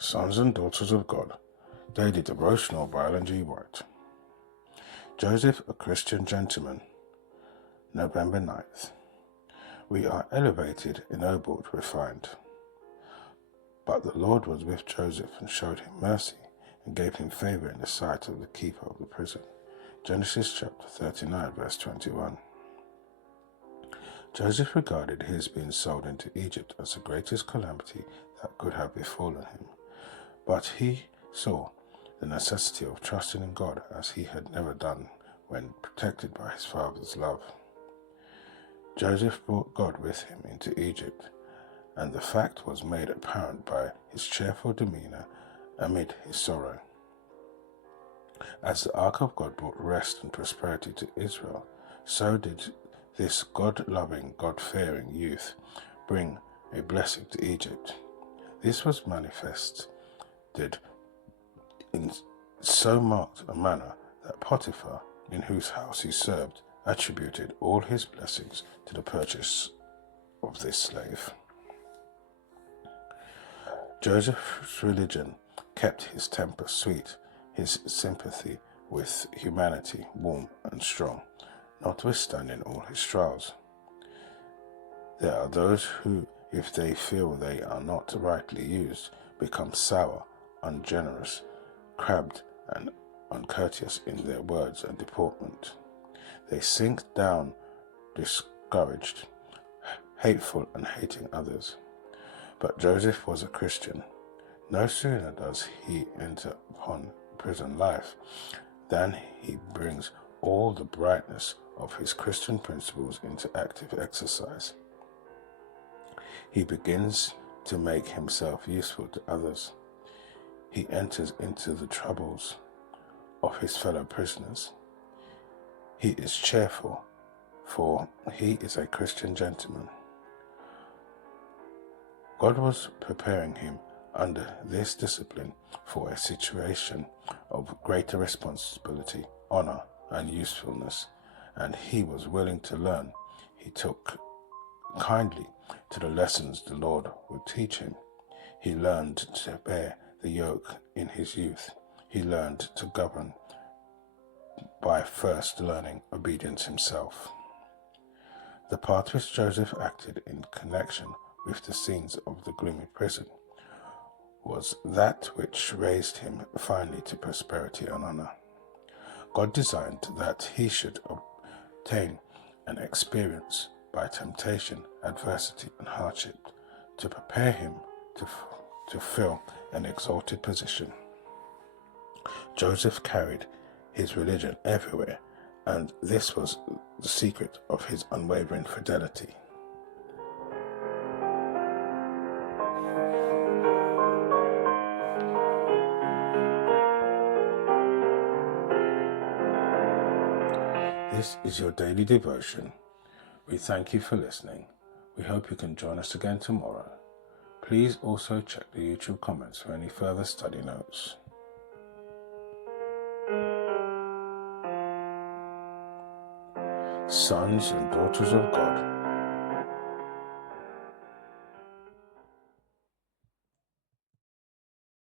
Sons and Daughters of God, Daily Devotional by Ellen G. White. Joseph, a Christian Gentleman, November 9th. We are elevated, ennobled, refined. But the Lord was with Joseph and showed him mercy and gave him favour in the sight of the keeper of the prison. Genesis chapter 39, verse 21. Joseph regarded his being sold into Egypt as the greatest calamity that could have befallen him. But he saw the necessity of trusting in God as he had never done when protected by his father's love. Joseph brought God with him into Egypt, and the fact was made apparent by his cheerful demeanour amid his sorrow. As the ark of God brought rest and prosperity to Israel, so did this God-loving, God-fearing youth bring a blessing to Egypt. This was manifested in so marked a manner that Potiphar, in whose house he served, attributed all his blessings to the purchase of this slave. Joseph's religion kept his temper sweet, his sympathy with humanity warm and strong, notwithstanding all his trials. There are those who, if they feel they are not rightly used, become sour, ungenerous, crabbed, and uncourteous in their words and deportment. They sink down discouraged, hateful, and hating others. But Joseph was a Christian. No sooner does he enter upon prison life than he brings all the brightness of his Christian principles into active exercise. He begins to make himself useful to others. He enters into the troubles of his fellow prisoners. He is cheerful, for he is a Christian gentleman. God was preparing him under this discipline for a situation of greater responsibility, honor, and usefulness, and he was willing to learn. He took kindly to the lessons the Lord would teach him. He learned to bear the yoke in his youth. He learned to govern by first learning obedience himself. The part which Joseph acted in connection with the scenes of the gloomy prison was that which raised him finally to prosperity and honor. God designed that he should obtain an experience by temptation, adversity, and hardship to prepare him to fill an exalted position. Joseph carried his religion everywhere, and this was the secret of his unwavering fidelity. This is your daily devotion. We thank you for listening. We hope you can join us again tomorrow. Please also check the YouTube comments for any further study notes. Sons and Daughters of God,